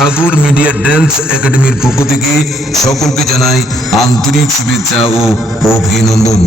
সাগর media dance একাডেমির পক্ষ থেকে সকলকে জানাই আন্তরিক শুভেচ্ছা ও অভিনন্দন।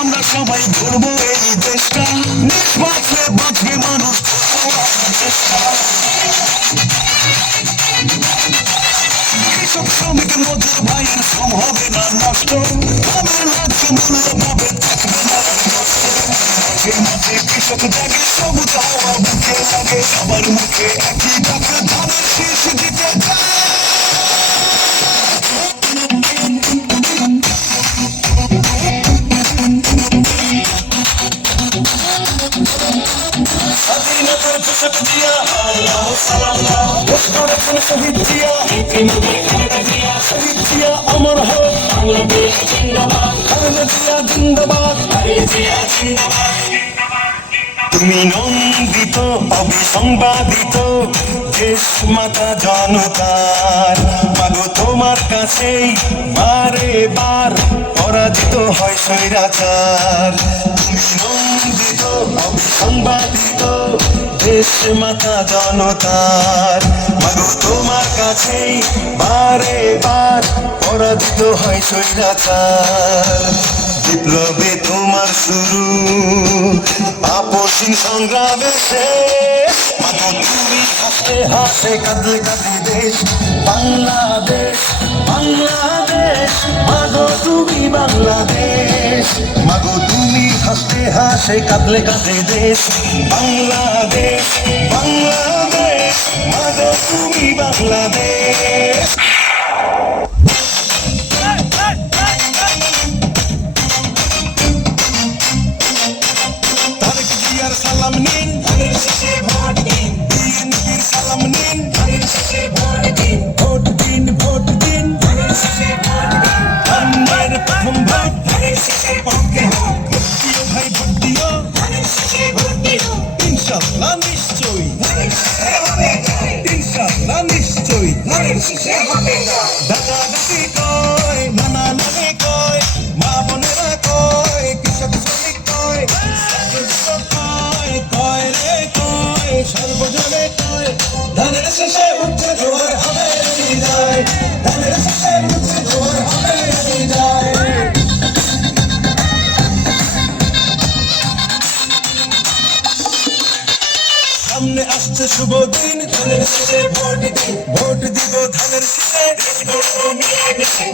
আমরা সবাই ঘুরবো এই দেশটা, বাঁচলে বাঁচবে মানুষ। কৃষক শ্রমিক মজুর ভাইয়ের শ্রম হবে না নষ্ট, আমার রাজ্য মূল্য পাবে থাকবে না মাঝে কৃষক জাগে সবুজ হাওয়া বুকে লাগে, সবার মুখে একই ডাক ধানের শীষ দিতে চায়। স্বাধীনতার ঘোষক দিয়া শহীদ দিয়া, শহীদ দিয়া অমর হোক খালেদা জিন্দাবাদ। তুমি নন্দিত অবিসংবাদিত দেশ মাতা জনতার, মাগো তোমার কাছেই বারে বার পরাজিত হয় স্বৈরাচার। তুমি নন্দিত অবিসংবাদিত দেশ মাতা জনতার, মাগো তোমার কাছেই বারে বার পরাজিত হয় স্বৈরাচার। বিপ্লবে তোমার শুরু, আপসীন সংগ্রামে শেষ, মাগো তুমি হাসে হাসে কাঁদলে কাঁদে দেশ বাংলাদেশ, বাংলাদেশ মাগো তুমি বাংলাদেশ, মাগো তুমি হাসতে হাসে কাঁদলে কাঁদে দেশ বাংলাদেশ, বাংলাদেশ মাগো তুমি বাংলাদেশ। সালাম নিন, ভোট দিন, বিএনপির সালাম নিন, ভোট দিন, ভোট দিন, অন্যের প্রথম ভোট পক্ষে হোক, দিও ভাই ভোট দিও, ইনশাআল্লাহ নিশ্চয়ই, ইনশাআল্লাহ নিশ্চয়ই। দাদা দাদি কয়, নানা নানি কয়, মা বোনেরা কয়, কৃষক শ্রমিক কয়, কয় রে কয়, সর্ব সামনে আসছে শুভ দিন, ধানের শেষে ভোট দিন, ভোট দিব ধানের শেষে,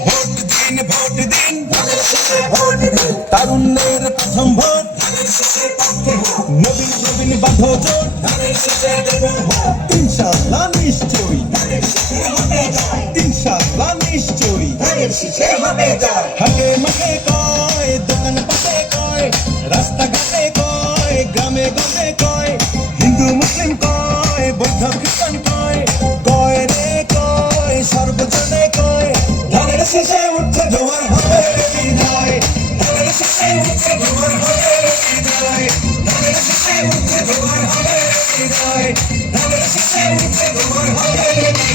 ভোট দিন ভোট দিন, ধানের শেষে ভোট দিন, তারুণ্যের প্রথম ভোট, ধানের শেষে পাচ্ছে ভোট, নবীন নবীন বাঁধো জোট, ধানের শেষে দেব ভোট, ইনশাআল্লাহ নিশ্চয়ই, ধানের শেষে হবে জয়, ইনশাআল্লাহ নিশ্চয়ই, ধানের শেষে হবে জয়, হাটে মাঠে কয়, দোকান পাশে কয়, রাস্তাঘাটে কয়, গ্রামে গঞ্জে কয়, হিন্দু মুসলিম কয়, বৌদ্ধ খ্রিস্টান কয়, কয় রে কয়, সর্বজনে কয়, ধানের শেষে উঠছে জোয়ার হবে বিদায়, ধানের শেষে উঠছে জোয়ার হবে বিদায়, ধানের শেষে উঠছে জোয়ার হবে বিদায়, ধানের শেষে উঠছে জোয়ার হবে বিদায়।